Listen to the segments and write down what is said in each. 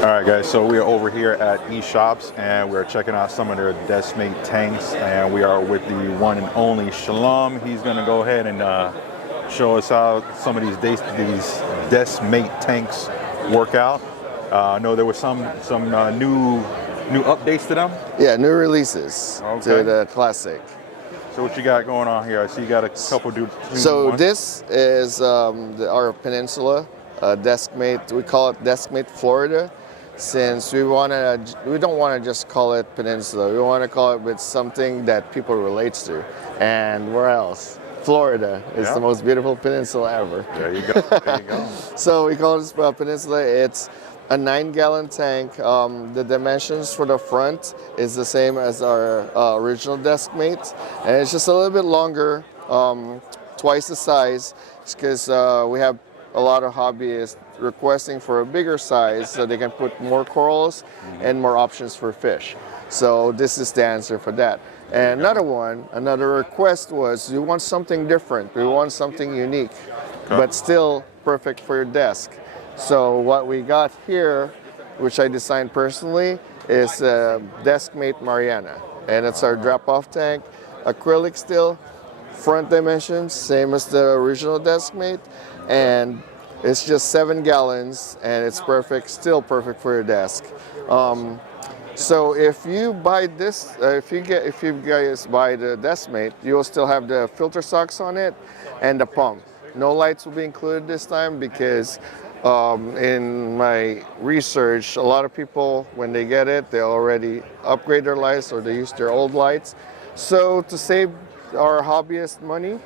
All right, guys, so we are over here at Eshopps and we're checking out some of their Deskmate tanks, and we are with the one and only Shalom. He's going to go ahead and show us how some of these Deskmate tanks work out. I know there were some new updates to them. Yeah, new releases to the classic. So what you got going on here? I see you got a couple new ones. This is our Peninsula Deskmate. We call it Deskmate Florida, since we don't want to just call it Peninsula. We want to call it with something that people relate to. And where else? Florida is the most beautiful peninsula ever. There you go. There you go. So we call this Peninsula. It's a 9-gallon tank. The dimensions for the front is the same as our original Deskmate, and it's just a little bit longer, twice the size, because we have a lot of hobbyists requesting for a bigger size so they can put more corals and more options for fish. So this is the answer for that. And another request was, you want something different, we want something unique, but still perfect for your desk. So what we got here, which I designed personally, is Deskmate Mariana. And it's our drop-off tank, acrylic steel, front dimensions, same as the original Deskmate. And it's just 7 gallons, and it's perfect, still perfect for your desk. So if you buy this, if you guys buy the Deskmate, you will still have the filter socks on it and the pump. No lights will be included this time because in my research, a lot of people, when they get it, they already upgrade their lights or they use their old lights. So to save our hobbyist money,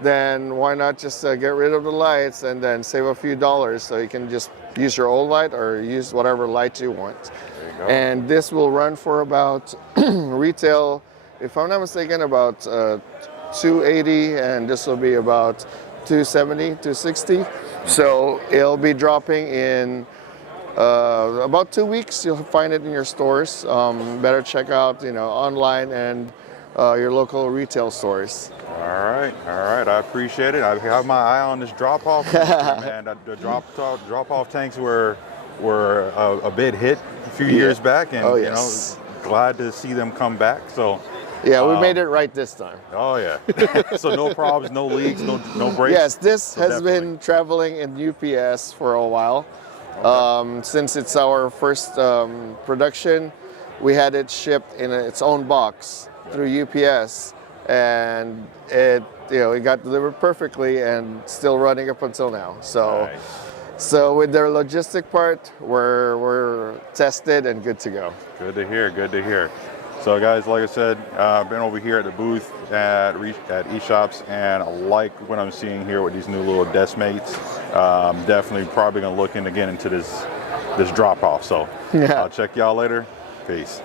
then why not just get rid of the lights and then save a few dollars, so you can just use your old light or use whatever light you want. There you go. And this will run for about retail, if I'm not mistaken, about $280, and this will be about $270, $260. So it'll be dropping in about 2 weeks. You'll find it in your stores. Better check out, online and your local retail stores. All right, I appreciate it. I have my eye on this drop-off, man. The drop-off tanks were a bit hit a few years back, and glad to see them come back. So. Yeah, we made it right this time. Oh yeah. So no problems, no leaks, no breaks. Yes, this has been traveling in UPS for a while. Okay. Since it's our first production, we had it shipped in its own box through UPS, and it got delivered perfectly and still running up until now. So. Nice. So with their logistic part, we're tested and good to go. Good to hear. Good to hear. So guys, like I said, I've been over here at the booth at Eshopps, and I like what I'm seeing here with these new little Deskmates. Definitely probably gonna look in again into this drop off. So I'll check y'all later. Peace.